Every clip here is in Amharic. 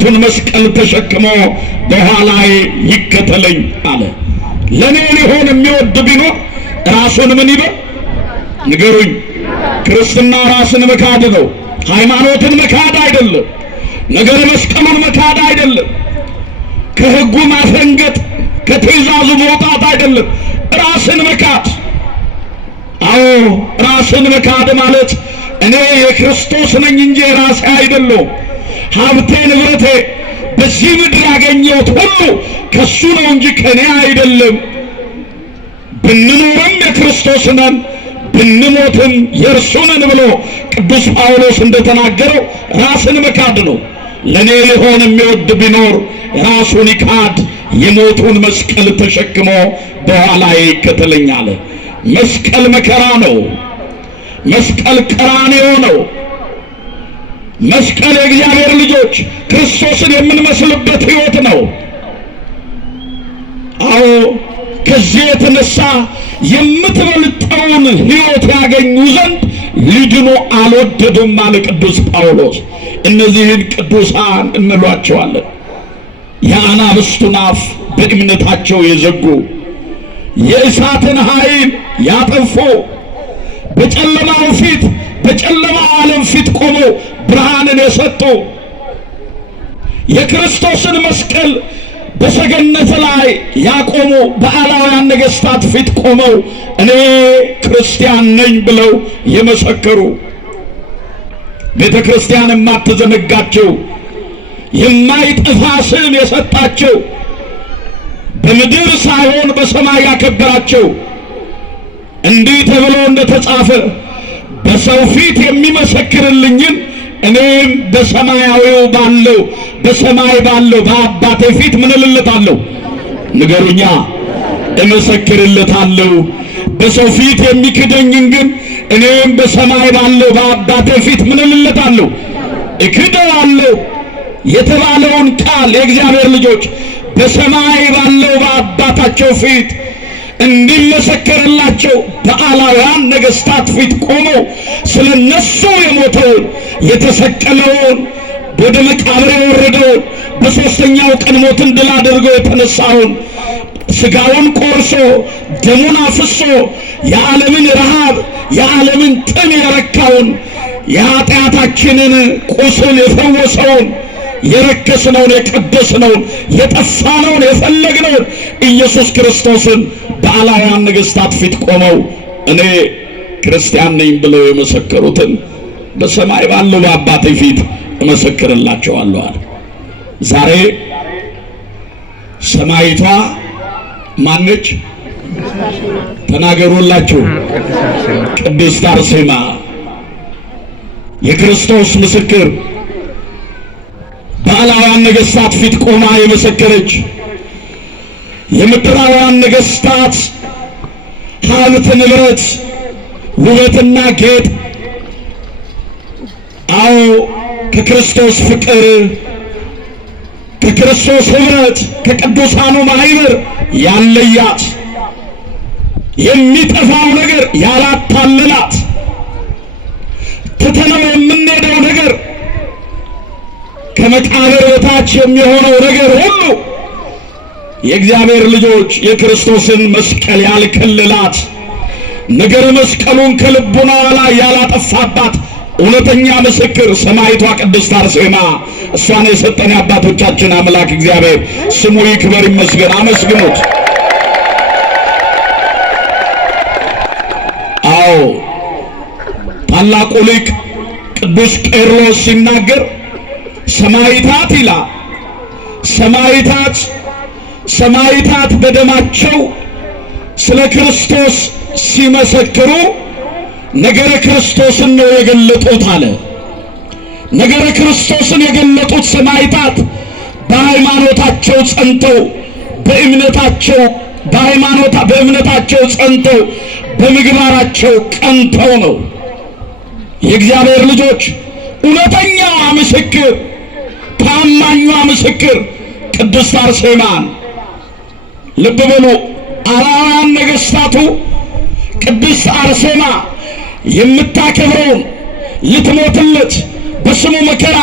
ቱን መስቀል ተሸክሞ በኋላዬ ይከተለኝ አለ። ለኔ ሊሆን የሚወድ ቢኖር ራሱን ምን ይበል ንገሩኝ። ክርስትና ራስን መካድ ነው። ሃይማኖትን መካድ አይደለም። ነገረ መስቀሉን መካድ አይደለም። ከሕጉ ማፈንገጥ ከትእዛዙ መውጣት አይደለም። ራስን መካድ። አዎ ራስን መካድ ማለት እኔ የክርስቶስ ነኝ እንጂ ራሴ አይደለሁም። ሀብቴ ንብረቴ በዚህ ምድር ያገኘሁት ሁሉ ከሱ ነው እንጂ ከኔ አይደለም። ብንኖርም የክርስቶስ ነን ብንሞትም የእርሱ ነን ብሎ ቅዱስ ጳውሎስ እንደተናገረው ራስን መካድ ነው። ለኔ ሊሆን የሚወድ ቢኖር ራሱን ይካድ የሞቱን መስቀል ተሸክሞ በኋላዬ ይከተለኝ አለ። መስቀል መከራ ነው። መስቀል ቀራንዮ ነው። መስቀል የእግዚአብሔር ልጆች ክርስቶስን የምንመስልበት ሕይወት ነው። አዎ ከዚህ የተነሳ የምትበልጠውን ሕይወት ያገኙ ዘንድ ሊድኑ አልወደዱም አለ ቅዱስ ጳውሎስ። እነዚህን ቅዱሳን እንሏቸዋለን። የአናብስቱን አፍ በእምነታቸው የዘጉ የእሳትን ኃይል ያጠፉ በጨለማው ፊት በጨለማው ዓለም ፊት ቆመው ብርሃንን የሰጡ የክርስቶስን መስቀል በሰገነት ላይ ያቆሙ በአላውያን ነገሥታት ፊት ቆመው እኔ ክርስቲያን ነኝ ብለው የመሰከሩ ቤተ ክርስቲያን የማትዘነጋቸው የማይጠፋ ስም የሰጣቸው በምድር ሳይሆን በሰማይ ያከበራቸው እንዲህ ተብሎ እንደተጻፈ በሰው ፊት የሚመሰክርልኝን እኔም በሰማያዊው ባለው በሰማይ ባለው በአባቴ ፊት ምን እልለታለሁ? ንገሩኛ። እመሰክርለታለሁ። በሰው ፊት የሚክደኝን ግን እኔም በሰማይ ባለው በአባቴ ፊት ምን እልለታለሁ? እክደዋለሁ የተባለውን ቃል የእግዚአብሔር ልጆች በሰማይ ባለው በአባታቸው ፊት እንዲመሰከርላቸው በአላውያን ነገሥታት ፊት ቆመው ስለነሱ የሞተውን የተሰቀለውን ወደ መቃብር የወረደውን በሦስተኛው ቀን ሞትን ድል አድርጎ የተነሳውን ሥጋውን ቆርሶ ደሙን አፍሶ የዓለምን ረሃብ የዓለምን ጥም የረካውን የኃጢአታችንን ቁስል የፈወሰውን የረከስነውን የቀደስነውን የጠፋነውን የፈለግነውን ኢየሱስ ክርስቶስን በአላውያን ነገሥታት ፊት ቆመው እኔ ክርስቲያን ነኝ ብለው የመሰከሩትን በሰማይ ባለው በአባቴ ፊት እመሰክርላቸዋለሁ አለ። ዛሬ ሰማይቷ ማነች? ተናገሩላችሁ። ቅድስት አርሴማ የክርስቶስ ምስክር በአላውያን ነገሥታት ፊት ቆማ የመሰከረች የምድራውያን ነገሥታት ሀብት ንብረት ውበትና ጌጥ አዎ ከክርስቶስ ፍቅር ከክርስቶስ ኅብረት ከቅዱሳኑ ማኅበር ያለያት የሚጠፋው ነገር ያላታለላት ትተነው የምንሄደው ነገር ከመቃብር በታች የሚሆነው ነገር ሁሉ የእግዚአብሔር ልጆች የክርስቶስን መስቀል ያልከለላት ነገረ መስቀሉን ከልቡናዋ ላይ ያላጠፋባት እውነተኛ ምስክር ሰማይቷ ቅድስት አርሴማ እሷን የሰጠን የአባቶቻችን አምላክ እግዚአብሔር ስሙ ይክበር ይመስገን። አመስግኑት። አዎ ታላቁ ሊቅ ቅዱስ ቄርሎስ ሲናገር ሰማይታት ይላል ሰማይታት በደማቸው ስለ ክርስቶስ ሲመሰክሩ ነገረ ክርስቶስን ነው የገለጡት አለ። ነገረ ክርስቶስን የገለጡት ሰማይታት በሃይማኖታቸው ጸንተው በእምነታቸው ጸንተው በምግባራቸው ቀንተው ነው። የእግዚአብሔር ልጆች እውነተኛ ምስክር ታማኟ ምስክር ቅድስት አርሴማን ልብ በሉ። አላውያን ነገሥታቱ ቅድስት አርሴማ የምታከብረውን ልትሞትለት በስሙ መከራ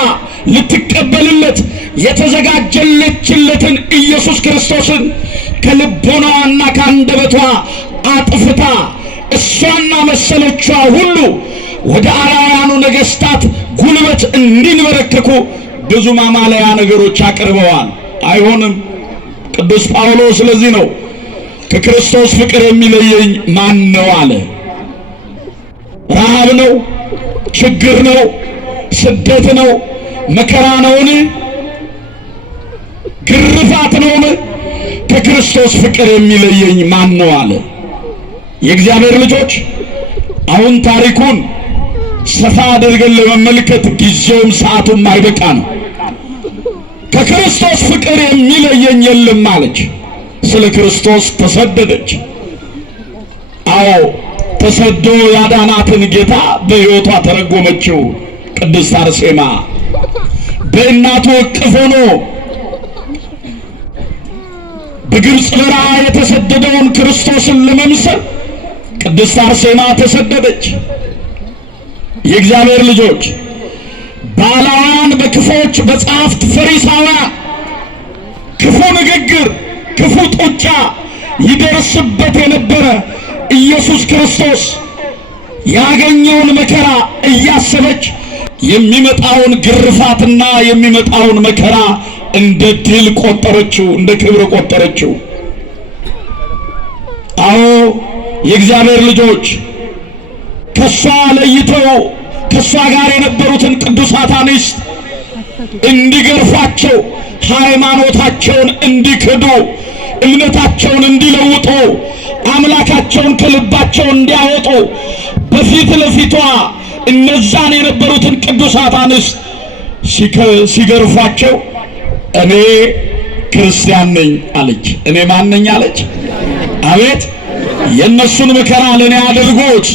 ልትቀበልለት የተዘጋጀለችለትን ኢየሱስ ክርስቶስን ከልቦናዋና ከአንደበቷ አጥፍታ እሷና መሰሎቿ ሁሉ ወደ አላውያኑ ነገሥታት ጉልበት እንዲንበረከኩ ብዙ ማማለያ ነገሮች አቅርበዋል። አይሆንም። ቅዱስ ጳውሎስ ስለዚህ ነው ከክርስቶስ ፍቅር የሚለየኝ ማን ነው አለ። ረሃብ ነው? ችግር ነው? ስደት ነው? መከራ ነውን? ግርፋት ነውን? ከክርስቶስ ፍቅር የሚለየኝ ማን ነው አለ። የእግዚአብሔር ልጆች አሁን ታሪኩን ሰፋ አድርገን ለመመልከት ጊዜውም ሰዓቱም አይበቃ ነው። ከክርስቶስ ፍቅር የሚለየኝ የለም አለች። ስለ ክርስቶስ ተሰደደች። አዎ ተሰዶ ያዳናትን ጌታ በሕይወቷ ተረጎመችው። ቅድስት አርሴማ በእናቱ እቅፍ ሆኖ በግብፅ በረሃ የተሰደደውን ክርስቶስን ለመምሰል ቅድስት አርሴማ ተሰደደች። የእግዚአብሔር ልጆች ባላውያን በክፎች በጻፍት ፈሪሳውያን ክፉ ንግግር፣ ክፉ ጡጫ ይደርስበት የነበረ ኢየሱስ ክርስቶስ ያገኘውን መከራ እያሰበች የሚመጣውን ግርፋትና የሚመጣውን መከራ እንደ ድል ቆጠረችው፣ እንደ ክብር ቆጠረችው። አዎ የእግዚአብሔር ልጆች ከሷ ለይተው ከሷ ጋር የነበሩትን ቅዱሳት አንስት እንዲገርፏቸው፣ ሃይማኖታቸውን እንዲክዱ፣ እምነታቸውን እንዲለውጡ፣ አምላካቸውን ከልባቸው እንዲያወጡ በፊት ለፊቷ እነዛን የነበሩትን ቅዱሳት አንስት ሲገርፏቸው እኔ ክርስቲያን ነኝ አለች። እኔ ማን ነኝ አለች? አቤት! የእነሱን መከራ ለእኔ አድርጉት፣